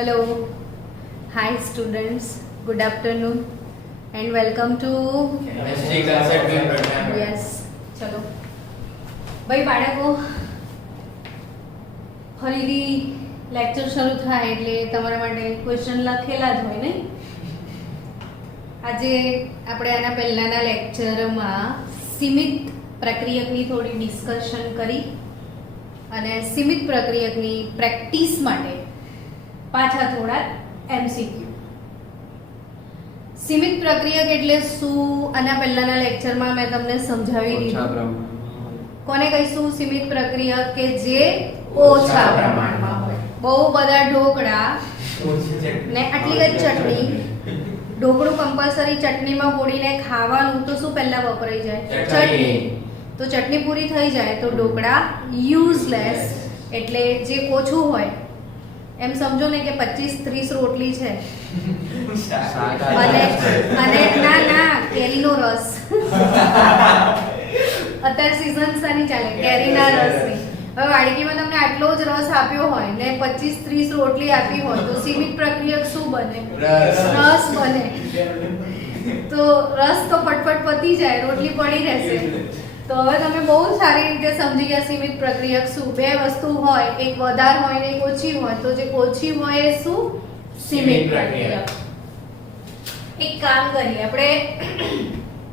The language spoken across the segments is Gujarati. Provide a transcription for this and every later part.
Hello, hi students, good afternoon and welcome to Chemistry concept में पढ़ना है। yes, चलो ભાઈ બાળકો ફરીથી લેક્ચર શરૂ થાય એટલે તમારા માટે ક્વેશ્ચન લખેલા જ હોય ને આજે આપણે આના પહેલાના લેક્ચરમાં સીમિત પ્રક્રિયકની થોડી ડિસ્કશન કરી અને સીમિત પ્રક્રિયકની પ્રેક્ટિસ માટે પાછા થોડા એમસીક્યુ સીમિત પ્રક્રિયક એટલે શું આના પહેલાના લેક્ચરમાં મેં તમને સમજાવી દીધું કોને કહીશું સીમિત પ્રક્રિયક કે જે ઓછા પ્રમાણમાં હોય બહુ બધા ઢોકળા ને આટલી જ ચટણી ઢોકળું કમ્પલસરી ચટણીમાં બોળીને ખાવાનું તો શું પહેલા વપરાઈ જાય ચટણી તો ચટણી પૂરી થઈ જાય તો ઢોકળા યુઝલેસ એટલે જે ઓછું હોય એમ સમજો ને કે 25-30 રોટલી છે અને ના કેરીનો રસ અત્યારે સીઝન સાની ચાલે કેરીના રસની હવે વાડકીમાં તમને આટલો જ રસ આપ્યો હોય ને 25-30 રોટલી આપી હોય તો સીમિત પ્રક્રિયક શું બને રસ બને તો રસ તો ફટફટ પતી જાય રોટલી પડી રહેશે તો હવે તમે બહુ સારી રીતે સમજી ગયા સીમિત પ્રક્રિયક શું બે વસ્તુ હોય એક વધારે હોય ને એક ઓછી હોય તો જે ઓછી હોય એ શું સીમિત પ્રક્રિયક એક કામ કરીએ આપણે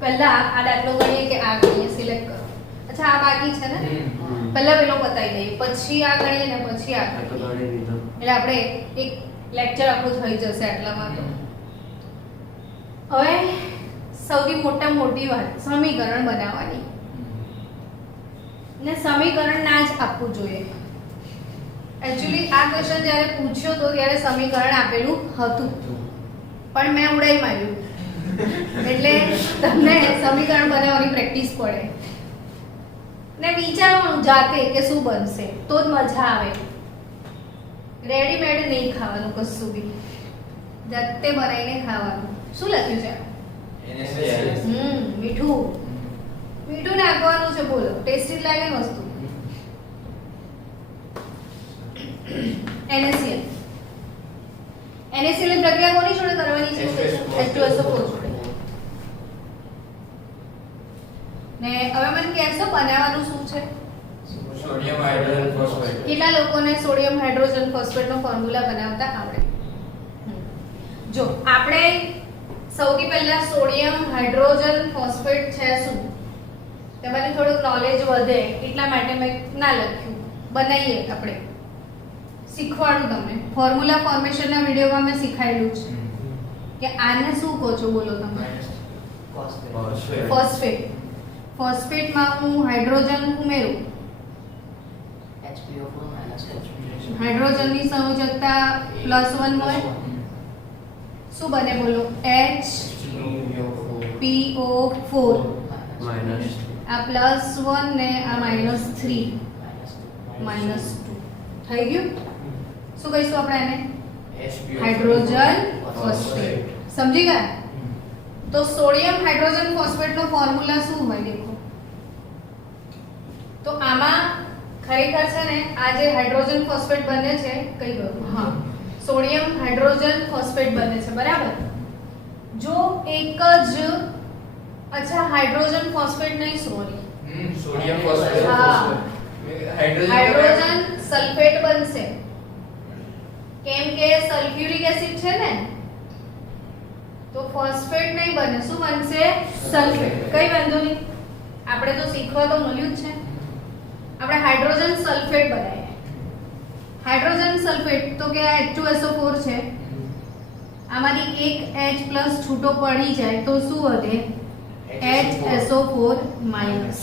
પહેલા આ દાખલો ગણીએ કે આ ગણીએ સિલેક્ટ કરો અચ્છા આ બાકી છે ને પહેલા પેલો બતાવી દઈએ પછી આ ગણીએ ને પછી આ ગણીએ એટલે આપણે એક લેક્ચર આખું થઈ જશે આટલામાં તો હવે સૌથી મોટી વાત સમીકરણ બનાવવાની ને સમીકરણ ના જ આપવું જોઈએ એક્ચ્યુઅલી આ ક્વેશ્ચન જ્યારે પૂછ્યો તો ત્યારે સમીકરણ આપેલું હતું પણ મેં ઉડાઈ માર્યું એટલે તમને સમીકરણ બનાવવાની પ્રેક્ટિસ પડે ને વિચારવાનું જાતે કે શું બનશે તો જ મજા આવે રેડીમેડ નહીં ખાવાનું કશું બી જાતે બનાવીને ખાવાનું શું લખ્યું છે મીઠું મીઠું નાખવાનું છે બોલો ટેસ્ટી લાગે ને વસ્તુ NaCl NaCl ની પ્રક્રિયા કોની જોડે કરવાની છે H2SO4 જોડે ને હવે મને કહેશો બનાવવાનું શું છે સોડિયમ હાઇડ્રોજન ફોસ્ફેટ કેટલા લોકોને સોડિયમ હાઇડ્રોજન ફોસ્ફેટ નો ફોર્મ્યુલા બનાવતા આવડે જો આપણે સૌથી પહેલા સોડિયમ હાઇડ્રોજન ફોસ્ફેટ છે શું તમારે થોડું નોલેજ વધે એટલા માટે મેં ના લખ્યું બનાવીએ આપણે શીખવાડું તમને ફોર્મ્યુલા ફોર્મેશનના વિડિયોમાં મેં શીખાયેલું છે કે આને શું કહો છો બોલો તમે ફોસ્ફેટ ફોસ્ફેટમાં હું હાઇડ્રોજન ઉમેરું હાઇડ્રોજનની સંયોજકતા +1 હોય શું બને બોલો HPO4 આ +1 ને આ -3 -2 થઈ ગયું શું કહીશું આપણે આને હાઇડ્રોજન ફોસ્ફેટ સમજી ગયા તો સોડિયમ હાઇડ્રોજન ફોસ્ફેટ નો ફોર્મ્યુલા શું હોય દેખો તો આમાં ખરેખર છે ને આ જે હાઇડ્રોજન ફોસ્ફેટ બને છે કઈ ગયું હા સોડિયમ હાઇડ્રોજન ફોસ્ફેટ બને છે બરાબર જો એક જ अच्छा हाइड्रोजन फॉस्फेट नहीं सॉरी સોડિયમ ફોસ્ફેટ हाँ हाइड्रोजन सल्फेट बनसे केम के सल्फ्यूरिक एसिड छे ने तो फॉस्फेट नहीं बने શું બનશે સલ્ફેટ કઈ વાંધો નહીં આપણે તો શીખવા તો મળ્યું જ છે આપણે હાઇડ્રોજન સલ્ફેટ બનાવીએ હાઇડ્રોજન સલ્ફેટ તો કે આ H2SO4 છે આમાંથી એક H+ છૂટો પડી જાય તો શું વધે HSO4 માઈનસ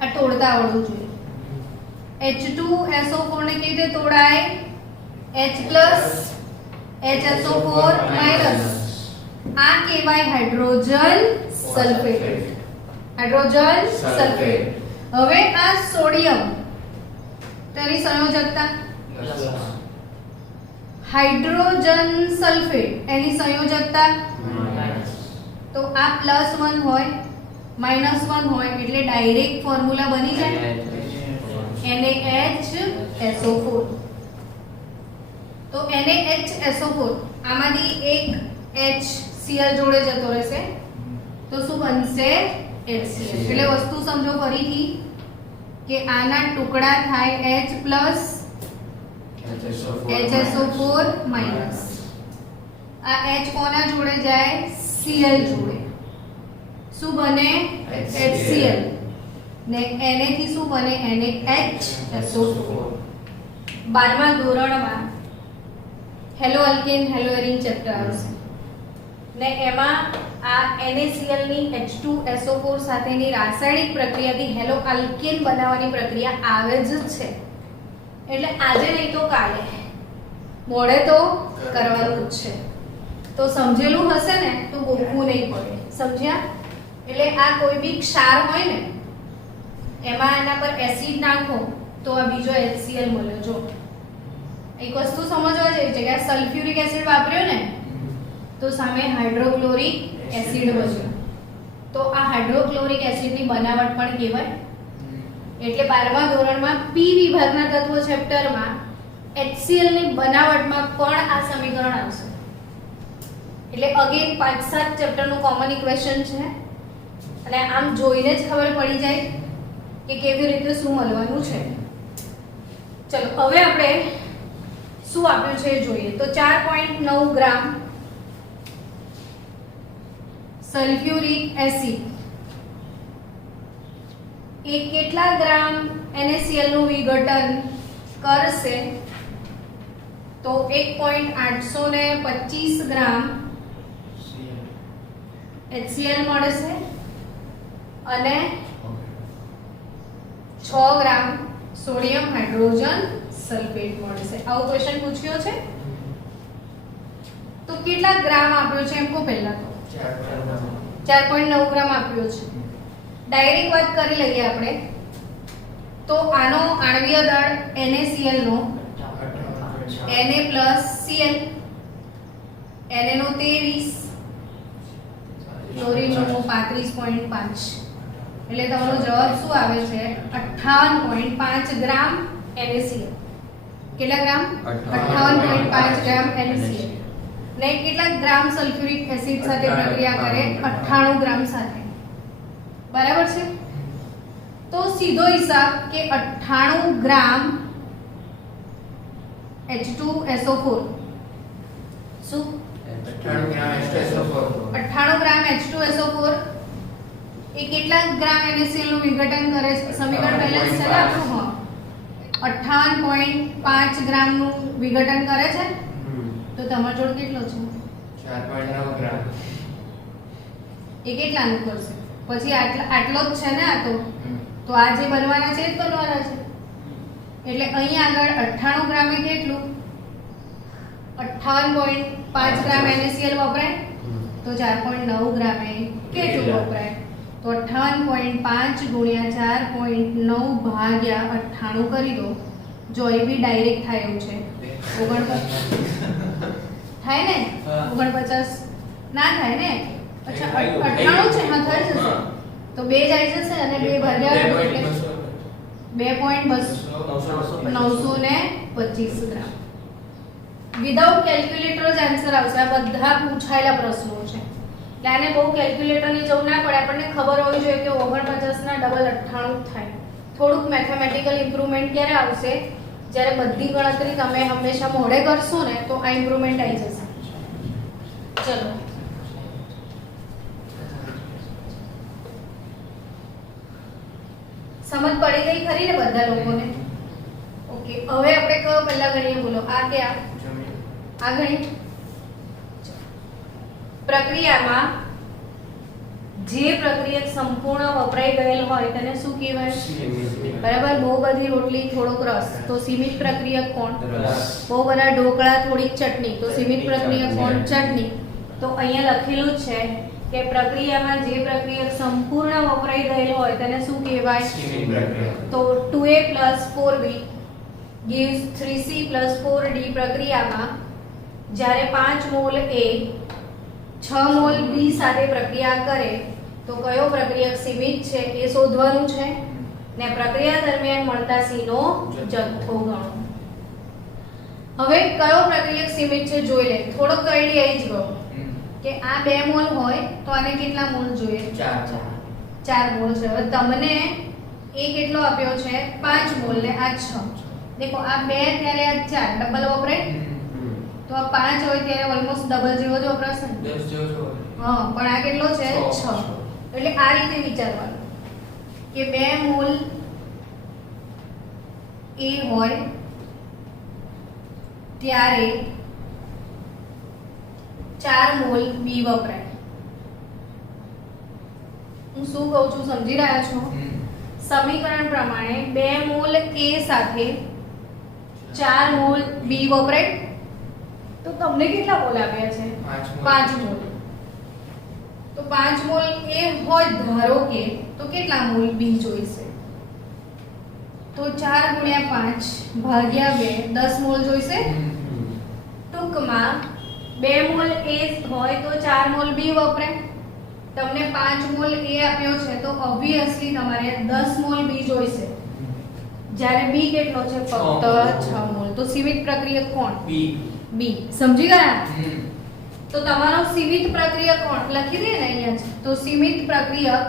આ તોડતા આવડવું જોઈએ H2SO4 ને કેવી રીતે તોડાય H+ HSO4 માઈનસ આ કહેવાય હાઇડ્રોજન સલ્ફેટ હાઇડ્રોજન સલ્ફેટ હવે આ સોડિયમ તેની સંયોજકતા હાઇડ્રોજન સલ્ફેટ એની સંયોજકતા તો આ +1 હોય -1 હોય એટલે ડાયરેક્ટ ફોર્મ્યુલા બની જાય NaHSO4 NaHSO4 આમાંથી એક HCl જોડે જતો રહેશે તો શું બનશે HCl. એટલે વસ્તુ સમજો ફરીથી કે આના ટુકડા થાય H પ્લસ HSO4 માઇનસ. આ H કોના જોડે જાય Cl જોડે શું બને HCl ને Na થી શું બને NaHSO4. 12મા ધોરણમાં હેલો અલ્કેન હેલો એરીન ચેપ્ટર આવશે ને એમાં આ NaCl ની H2SO4 સાથેની રાસાયણિક પ્રક્રિયાથી હેલો અલ્કેન બનાવવાની પ્રક્રિયા આવે જ છે. એટલે આજે નહીં તો કાલે મોડે તો કરવાનું જ છે. તો સમજેલું હશે ને તો ગોખવું નહીં પડે. સમજ્યા? એટલે આ કોઈ બી ક્ષાર હોય ને એમાં એના પર એસિડ નાખો તો આ બીજો HCl મળે. જો એક વસ્તુ સમજવા જેવી છે કે આ સલ્ફ્યુરિક એસિડ વાપર્યો ને તો સામે હાઇડ્રોક્લોરિક એસિડ બન્યો તો આ હાઇડ્રોક્લોરિક એસિડની બનાવટ પણ કહેવાય. એટલે 12મા ધોરણમાં P વિભાગના તત્વો ચેપ્ટરમાં HCl ની બનાવટમાં પણ આ સમીકરણ આવશે. એટલે અગેન 5-7 ચેપ્ટરનું કોમન ઇક્વેશન છે અને આમ જોઈને જ ખબર પડી જાય કે કેવી રીતે શું મળવાનું છે. ચલો હવે આપણે શું આપ્યું છે એ જોઈએ. તો 4.9 ગ્રામ સલ્ફ્યુરિક એસિડ એ કેટલા ગ્રામ NaCl નું વિઘટન કરશે? તો 1.825 ગ્રામ HCl મળશે અને 6 ગ્રામ સોડિયમ હાઇડ્રોજન સલ્ફેટ મળશે. આવો ક્વેશ્ચન પૂછ્યો છે તો કેટલા ગ્રામ આપ્યો છે એમ કો પહેલા તો 4.9 ગ્રામ આપ્યો છે. ડાયરેક્ટ વાત કરી લઈએ આપણે તો આનો આણ્વીય દળ NaCl નો Na Cl Na નો 23 ક્લોરીન નો 35.5 એટલે તમારો જવાબ શું આવે છે 58.5 ગ્રામ NaCl. કેટલા ગ્રામ 58.5 ગ્રામ NaCl ને કેટલા ગ્રામ સલ્ફ્યુરિક એસિડ સાથે પ્રક્રિયા કરે 98 ગ્રામ સાથે. બરાબર છે? તો સીધો હિસાબ કે 98 ગ્રામ H2SO4 શું 98 ગ્રામ H2SO4 98 ગ્રામ H2SO4 એ કેટલા ગ્રામ NaCl નું વિઘટન કરે છે? સમીકરણ પહેલા જ છે ને આપણું. 58.5 ગ્રામ નું વિઘટન કરે છે તો તમારો જોડ કેટલો છે 4.9 ગ્રામ. એ કેટલાનું કરશે? પછી આટલો જ છે ને આ તો આ જે બનવાના છે એ જ બનવાના છે. એટલે અહીં આગળ 98 ગ્રામે કેટલું 58.5 ગ્રામ NaCl વપરાય તો 4.9 ગ્રામે કેટલું વપરાય? તો 58.5 ગુણ્યા 4.9 ભાગ્યા 98 કરી દો. જો એ બી ડાયરેક્ટ થાય એવું છે 49 થાય ને 49 ના થાય ને. અચ્છા 98 છે હા થઈ જશે તો 2 જ આવી જશે અને 2 ભાગ્યા 2.925 ગ્રામ. વિધાઉટ કેલ્ક્યુલેટર જ આન્સર આવશે. આ બધા પૂછાયેલા પ્રશ્નો છે એટલે આને બહુ કેલ્ક્યુલેટરની જરૂર ના પડે. આપણને ખબર હોવી જોઈએ કે 49 ના ડબલ 98 થાય. થોડુંક મેથેમેટિકલ ઇમ્પ્રુવમેન્ટ ક્યારે આવશે? જ્યારે બધી ગણતરી તમે હંમેશા મોડે કરશો ને તો આ ઇમ્પ્રુવમેન્ટ આવી જશે. ચલો સમજ પડી ગઈ ખરી ને બધા લોકોને? ઓકે હવે આપણે કયો પહેલા ગણીએ બોલો. આ કે આ ગણી પ્રક્રિયામાં જે પ્રક્રિયક સંપૂર્ણ વપરાઈ ગયેલ હોય તેને શું કહેવાય? બરાબર. બહુ બધી રોટલી થોડોક રસ તો સીમિત પ્રક્રિયક કોણ? બહુ બધા ઢોકળા થોડીક ચટણી તો સીમિત પ્રક્રિયક કોણ? ચટણી. તો અહીંયા લખેલું જ છે કે પ્રક્રિયામાં જે પ્રક્રિયક સંપૂર્ણ વપરાઈ ગયેલ હોય તેને શું કહેવાય? તો 2A + 4B gives 3C + 4D પ્રક્રિયામાં જ્યારે 5 મોલ A 6 મોલ B સાથે પ્રક્રિયા કરે તો કયો પ્રક્રિયક સીમિત છે એ શોધવાનું છે ને પ્રક્રિયા દરમિયાન મળતા C નો જથ્થો ગણો. હવે કયો પ્રક્રિયક સીમિત છે જોઈ લે. થોડોક તો આઈડિયા આવી જ ગયો કે આ 2 મોલ હોય તો આને કેટલા મોલ જોઈએ? 4 મોલ છે. હવે તમને એ કેટલો આપ્યો છે? 5 મોલ ને આ 6. દેખો આ 2 ત્યારે આ 4 ડબલ વપરાય. તો આ 5 હોય ત્યારે ઓલમોસ્ટ ડબલ જેવો જ વપરાશે ને? 10 જેવો જ હોય. હા, પણ આ કેટલો છે? 6. એટલે આ રીતે વિચારવાનું કે 2 મોલ એ હોય ત્યારે 4 મોલ બી વપરાય. હું શું કહું છું સમજી રહ્યા છો? સમીકરણ પ્રમાણે 2 મોલ એ સાથે 4 મોલ બી વપરાય. તો તમને કેટલા મોલ આપ્યા છે? 5 મોલ. તો 5 મોલ એ હોય ધારો કે, તો કેટલા મોલ બી જોઈશે? તો 4 ગુણ્યા 5 ભાગ્યા 2 10 મોલ જોઈશે. ટૂંકમાં 2 મોલ એ હોય તો 4 મોલ બી વપરાય. તમને 5 મોલ એ આપ્યો છે તો ઓબ્વિયસલી તમારે 10 મોલ બી જોઈશે. જ્યારે બી કેટલો છે? ફક્ત 6 મોલ. તો સીમિત પ્રક્રિયક કોણ? બી. સમજી ગયા? તો તમારો સીમિત પ્રક્રિયક કોણ લખી દે ને અહીંયા જ. તો સીમિત પ્રક્રિયક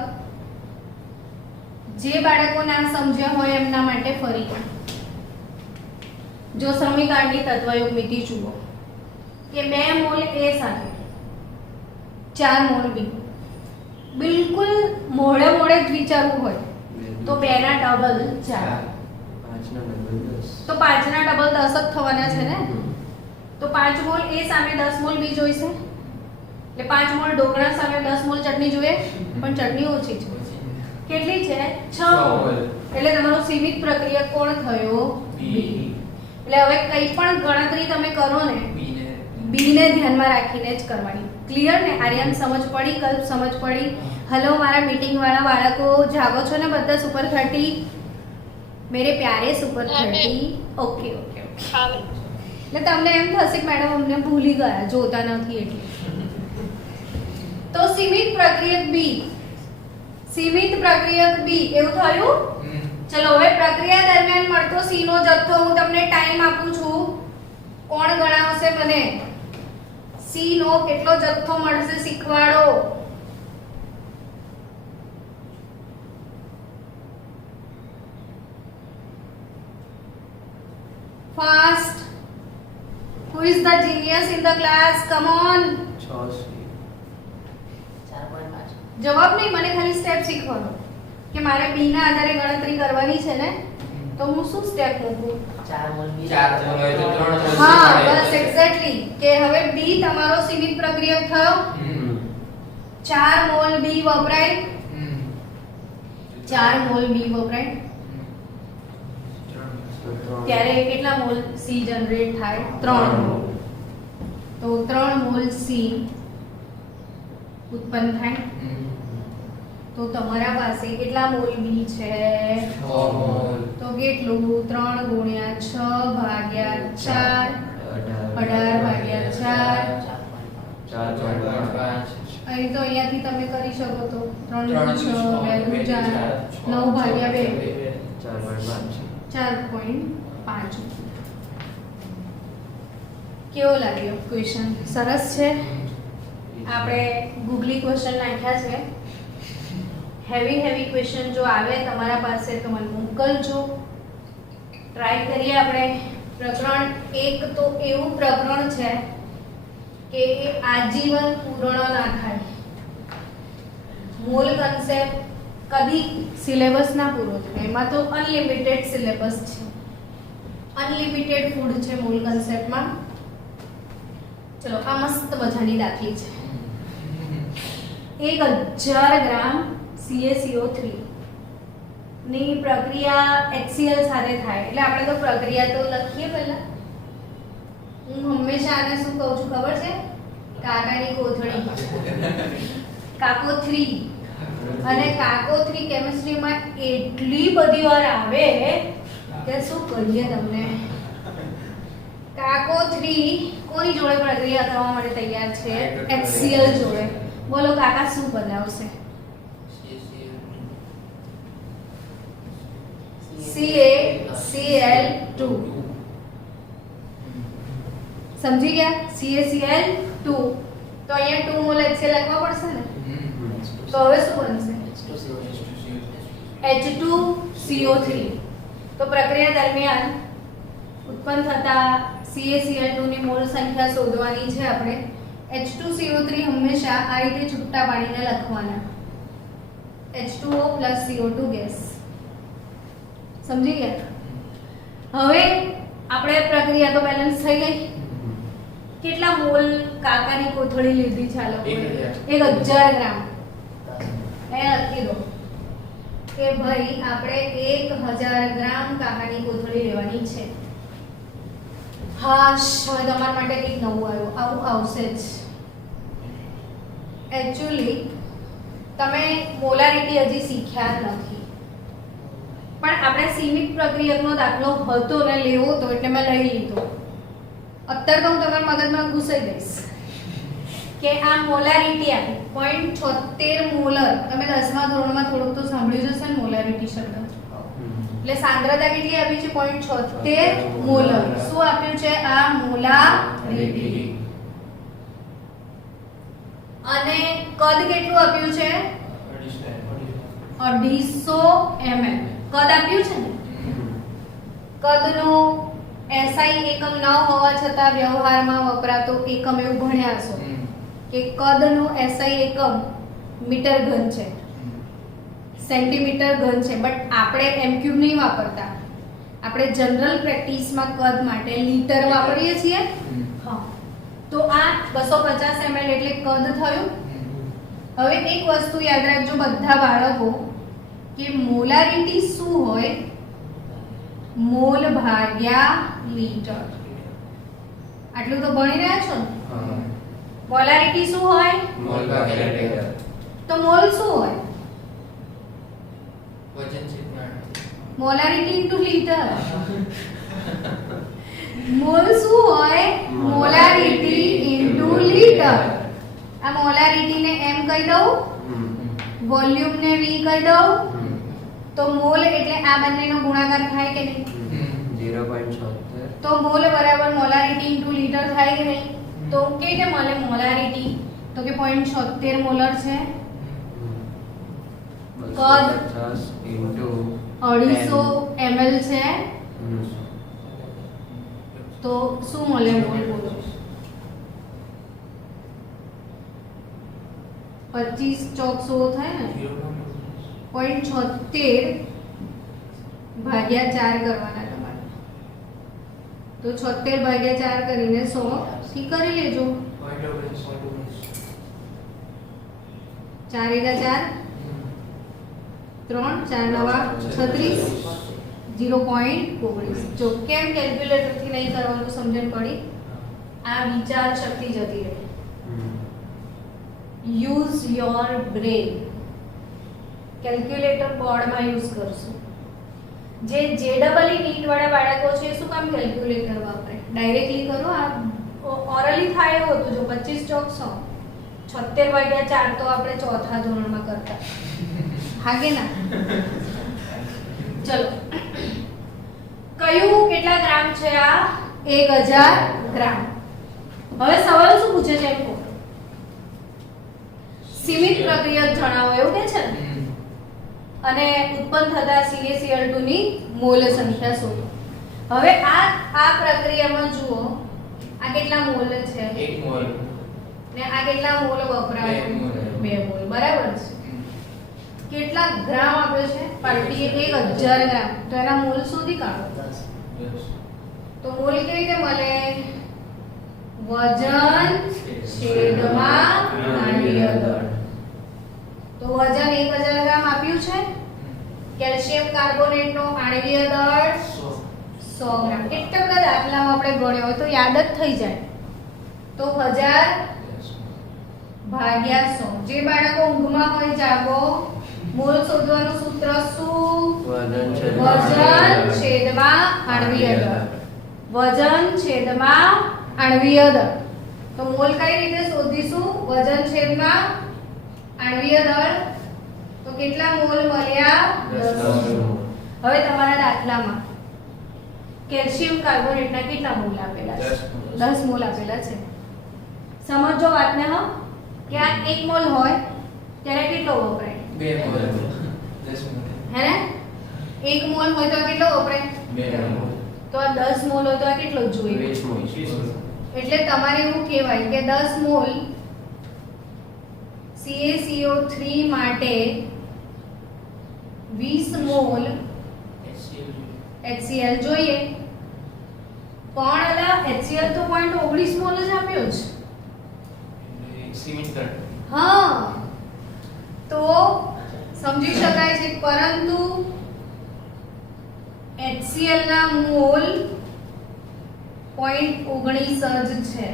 જે બાળકો ના સમજ્યા હોય એમના માટે ફરી જો સમીકરણની તત્વયુગ મિતિ જુઓ કે 2 મોલ એ સાથે 4 મોલ બી. બિલકુલ મોડે મોડે જ વિચારવું હોય તો 2 ના ડબલ 4. 5 ના ડબલ 10. તો 5 ના ડબલ 10 જ થવાના છે ને? તો 5 મોલ એ સામે 10 મોલ બી જોઈશે. એટલે 5 મોલ ઢોકળા સામે 10 મોલ ચટણી જોઈએ, પણ ચટણી ઓછી છે. કેટલી છે? 6 મોલ. એટલે તમારો સીમિત પ્રક્રિયક કોણ થયો? બી. એટલે હવે કંઈ પણ ગણતરી તમે કરો ને બી ને ધ્યાનમાં રાખીને જ કરવાની. ક્લિયર ને? આર્યન સમજ પડી? કલ્પ સમજ પડી? હેલો મારા મીટિંગ વાળા બાળકો, જાગો છો ને બધા? સુપર 30 મેરે પ્યારે સુપર 30. Okay okay okay. એટલે તમને એમ થશે કે મેડમ અમને ભૂલી ગયા, જોતા નથી એટલે. તો સીમિત પ્રક્રિયક બી. સીમિત પ્રક્રિયક બી એવું થયું. ચલો હવે પ્રક્રિયા દરમિયાન મળતો સી નો જથ્થો હું તમને ટાઈમ આપું છું. કોણ ગણાવશે મને? સી નો કેટલો જથ્થો મળશે શીખવાડો. Fast. Who is the genius in the class? Come on. 6 જવાબ નહીં, મને ખાલી સ્ટેપ શીખવાનો કે મારે બી ના આધારે ગણતરી કરવાની છે ને, તો હું શું સ્ટેપ મૂકું? 4 મોલ હોય તો 3 મોલ. હા બસ એક્ઝેક્ટલી. કે હવે બી તમારો સીમિત પ્રક્રિયક થયો. 4 મોલ બી વપરાય. 4 મોલ બી વપરાય ત્યારે કેટલા મોલ સી જનરેટ થાય? 3 મોલ. તો 3 મોલ સી ઉત્પન્ન થાય. તો તમારા પાસે કેટલા મોલ બી છે? 6 મોલ. તો કેટલું? 3 ગુણ્યા 6 ભાગ્યા 4 18 ભાગ્યા 4. 4.5. અહીં તો અહીંયાથી તમે કરી શકો તો 3 × 6 2 × 4 9 ભાગ્યા 2 4.5. કેવો લાગ્યો ક્વેશ્ચન? સરસ છે. આપણે ગૂગલી ક્વેશ્ચન નાખ્યા છે. હેવી ક્વેશ્ચન જો આવે તમારા પાસે તો મને મોકલજો. ટ્રાય કરીએ આપણે. પ્રકરણ 1 તો એવું પ્રકરણ છે કે એ આજીવન પૂર્ણ ના થાય. મૂળ કન્સેપ્ટ કદી સિલેબસ ના પૂરો થાય. એમાં તો અનલિમિટેડ સિલેબસ છે, અનલિમિટેડ ફૂડ છે મૂળ કન્સેપ્ટમાં. ચલો આ મસ્ત મજાની દાખલી છે. 1000 ગ્રામ CaCO3 ની પ્રક્રિયા HCl સાથે થાય. એટલે આપણે તો પ્રક્રિયા તો લખીએ પહેલા. હું હંમેશા આને શું કહું છું ખબર છે? કાકાની કોથળી. કાકો 3. અને કાકો 3 કેમિસ્ટ્રીમાં એટલી બધી વાર આવે કે શું કહીએ તમને. કાકો 3 કોની જોડે પ્રક્રિયા કરવા માટે તૈયાર છે? HCl જોડે. બોલો કાકા શું બનાવશે? CaCl2. સમજી ગયા? CaCl2 તો અહીંયા 2 મોલ HCl લખવા પડશે ને, તો હવે શું બનશે? H2CO3. તો પ્રક્રિયા દરમિયાન ઉત્પન્ન થતા CaCl2 ની મોલ સંખ્યા શોધવાની છે આપણે. H2CO3 હંમેશા આ રીતે છૂટા પાડીને લખવાના, H2O + CO2 ગેસ. સમજી ગયા? હવે આપણે પ્રક્રિયા તો બેલેન્સ થઈ ગઈ. કેટલા મોલ કાકાની કોથળી લીધી? ચાલો 1000 ગ્રામ. એ લખી દો કે ભાઈ આપણે 1000 ગ્રામ કાકાની કોથળી લેવાની છે. હાશ, હવે તમારા માટે કંઈક નવું આવ્યું, આવું આવશે જ. એકચ્યુઅલી તમે મોલારિટી હજી શીખ્યા જ નથી, પણ આપણે સીમિત પ્રક્રિયકનો દાખલો હતો ને લેવો તો એટલે મેં લઈ લીધો. અત્યારે તો હું તમારા મગજમાં ઘૂસાઈ દઈશ કે આ મોલારિટી આવી 0.76 મોલર. તમે 10મા ધોરણમાં થોડુંક તો સાંભળ્યું જ હશે ને મોલારિટી શબ્દ. એટલે સાંદ્રતા કેટલી આપી છે? 0.76 મોલર. શું આપ્યું છે? આ મોલારિટી. અને કદ કેટલું આપ્યું છે? 250 ml. કદ આપ્યું છે ને. કદનો SI એકમ ન હોવા છતાં વ્યવહારમાં વપરાતો એકમ એવું ભણ્યા છો કે કદનો SI એકમ મીટર ઘન છે, સેન્ટીમીટર ઘન છે. બટ આપણે m³ નહીં વાપરતા, આપણે જનરલ પ્રેક્ટિસમાં કદ માટે લીટર વાપરીએ છીએ. હા, તો આ 250 ml એટલે કદ થયું. હવે એક વસ્તુ યાદ રાખજો બધા બાળકો કે મોલારિટી શું હોય? મોલ ભાગ્યા લીટર. આટલું તો ભણી રહ્યા છો ને. મોલારિટી શું હોય? મોલ ભાગ્યા લીટર. તો મોલ શું હોય? વજન છેદમાં મોલારિટી ઇન્ટુ લીટર. મોલ શું હોય? Molarity into litre. આ મોલારિટી ને m કહી દઉં, વોલ્યુમ ને v કહી દઉં, તો મોલ એટલે આ બંનેનો ગુણાકાર થાય કે નહીં? 0.76. તો મોલ બરાબર મોલારિટી ઇન્ટુ લીટર થાય કે નહીં? તો કે રીતે મળે મોલારિટી? તો કે 0.76 મોલર છે. કદ 250 ml છે. તો શું મળે મોલ બોલો? 25 ચોક 100 થાય ને. 0.76 ભાગ્યા 4 કરવાના તમારે. તો 76 ભાગ્યા 4 કરીને 100 થી કરી લેજો. 4 × 4 3 4 નવા 36 0.19. જો કેમ કેલ્ક્યુલેટર થી નહીં કરવાનું સમજણ પડી? આ વિચાર શક્તિ જતી રહી. Use your brain. કેલ્ક્યુલેટર બોર્ડમાં યુઝ કરશો. જે JEE નીટ વાળા બાળકો છે શું કામ કેલ્ક્યુલેટર વાપરે? ડાયરેક્ટલી કરો. આ ઓરલી થાય એવું હતું. જો 25 ચોક 100, 76 ભાગ્યા 4 તો આપણે ચોથા ધોરણમાં કરતા. હા કે ના? ચલો, કયું કેટલા ગ્રામ છે? આ 1000 ગ્રામ. હવે સવાલ શું પૂછે છે? સીમિત પ્રક્રિયક જણાવો એવું કે છે ને. અને ઉત્પન્ન થતા CaCl2 ની મોલ સંખ્યા શોધો. હવે આ પ્રક્રિયામાં જુઓ, આ કેટલા મોલ છે? 1 મોલ. ને આ કેટલા મોલ વપરાય? 2 મોલ. બરાબર છે. કેટલા ગ્રામ આપ્યો છે? પાર્ટીએ 1000 ગ્રામ. તો એના મોલ શોધી કાઢો. તો મોલ કેવી રીતે મળે? વજન છેદમાં આણ્વીય દળ. તો વજન 1000 ગ્રામ આપ્યું છે. કેલ્શિયમ કાર્બોનેટનો આણ્વીય દળ 100 ગ્રામ. એટલા બધા દાખલામાં આપણે ગણ્યો હોય તો યાદ જ થઈ જાય. તો 1000 ભાગ્યા 100. જે બાળકો ઊંઘમાં હોય જાગો. મોલ શોધવાનું સૂત્ર શું? વજન છેદમાં આણ્વીય દળ. વજન છેદમાં આણ્વીય દળ. તો મોલ કઈ રીતે શોધીશું? વજન છેદમાં આણ્વીય દળ. તો કેટલા મોલ મળ્યા? 10 મોલ. હવે તમારા દાખલામાં કેલ્શિયમ કાર્બોનેટના કેટલા મોલ આપેલા છે? 10 10 મોલ આપેલા છે. સમજો વાતને હા કે આ 1 મોલ હોય ત્યારે કેટલો વપરાય? 2 મોલ 10 મોલ હે ને 1 મોલ હોય તો આ કેટલો વપરાય? 2 મોલ તો આ 10 મોલ હોય તો આ કેટલો જોઈએ? 20 મોલ એટલે તમારે એવું કહેવાય કે 10 મોલ CaCO3 માટે 20 મોલ HCl જોઈએ. પણ અલા HCl તો 0.19 મોલ જ આપ્યો છે. સિમેન્ટ કર હા તો સમજી શકાય છે, પરંતુ HCl ના મોલ 0.19 જ છે.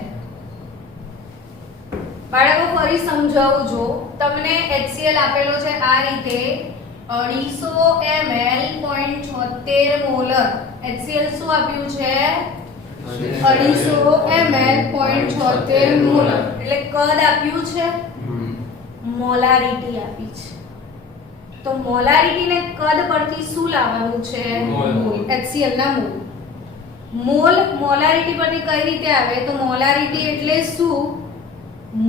બાળકો ફરી સમજાવું જો તમને HCl આપેલો છે આ રીતે 250 ml 0.76 મોલર. HCl શું આપ્યું છે? 250 ml 0.76 મોલર. એટલે કદ આપ્યું છે, મોલારિટી આપી છે. તો મોલારિટી ને કદ પરથી શું લાવવાનું છે? મોલ. HCl ના મોલ. મોલ મોલારિટી પરથી કઈ રીતે આવે? તો મોલારિટી એટલે શું?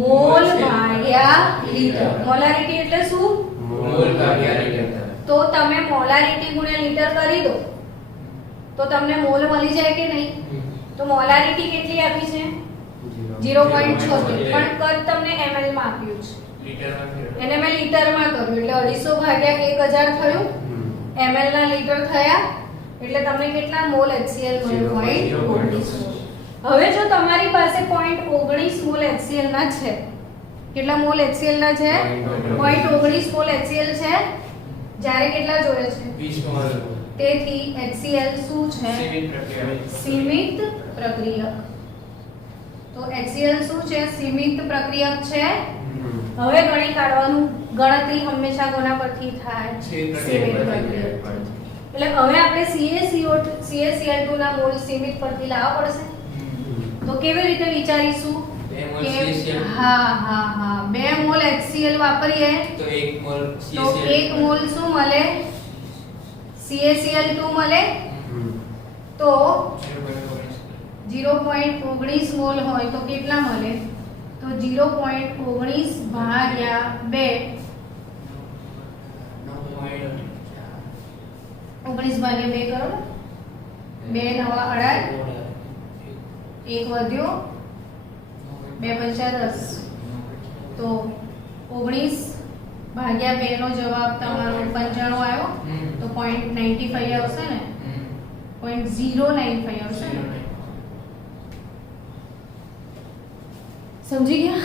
મોલ ભાગ્યા લીટર. મોલારિટી એટલે શું? મોલ ભાગ્યા લીટર. તો તમે મોલારિટી ગુણ્યા લીટર કરી દો તો તમને મોલ મળી જાય કે નહીં? તો મોલારિટી કેટલી આપી છે? 0.76. પણ કદ તમને ml માં આપ્યું છે. લીટરમાં ફેરવો. એને મેં લીટરમાં કર્યું એટલે 250 ભાગ્યા 1000 થયું. ml ના લીટર થયા એટલે તમને કેટલા મોલ HCl મળ્યું? 0.19 મોલ. હવે જો તમારી પાસે 0.19 મોલ HCl ના છે, કેટલા મોલ HCl ના છે? 0.19 મોલ HCl છે. જ્યારે કેટલા જોઈએ છે? 20 મોલ તેથી HCl શું છે? સિમેન્ટ પ્રક્રિયા સીમિત પ્રક્રિયક. તો HCl શું છે? સીમિત પ્રક્રિયક છે. હવે ગણી કાઢવાનું, ગણતરી હંમેશા કોના પરથી થાય? સીમિત સીમિત પ્રક્રિયક પરથી. એટલે હવે આપણે CaCl2 ના મોલ સીમિત પરથી લાવવા પડશે. તો કેવી રીતે વિચારીશું? 2 મોલ કે CaCl હા હા હા 2 મોલ HCl વાપરીએ તો 1 મોલ તો CaCl 1 મોલ શું મળે? CaCl2 મળે. તો 0.19 મોલ હોય તો કેટલા મળે? તો 0.19 ભાગ્યા 2 19 ભાગ્યા 2 કરો. 2 નવા 18 1 વધ્યો 2 પંચા 10 તો 19 ભાગ્યા 2 નો જવાબ તમારો 95 આવ્યો. તો 0.95 આવશે ને? 0.095 આવશે ને? સમજી ગયા?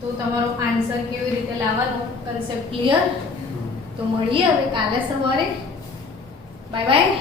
તો તમારો આન્સર કેવી રીતે લાવવાનો, કન્સેપ્ટ ક્લિયર? તો મળીએ હવે કાલે સવારે. Bye bye.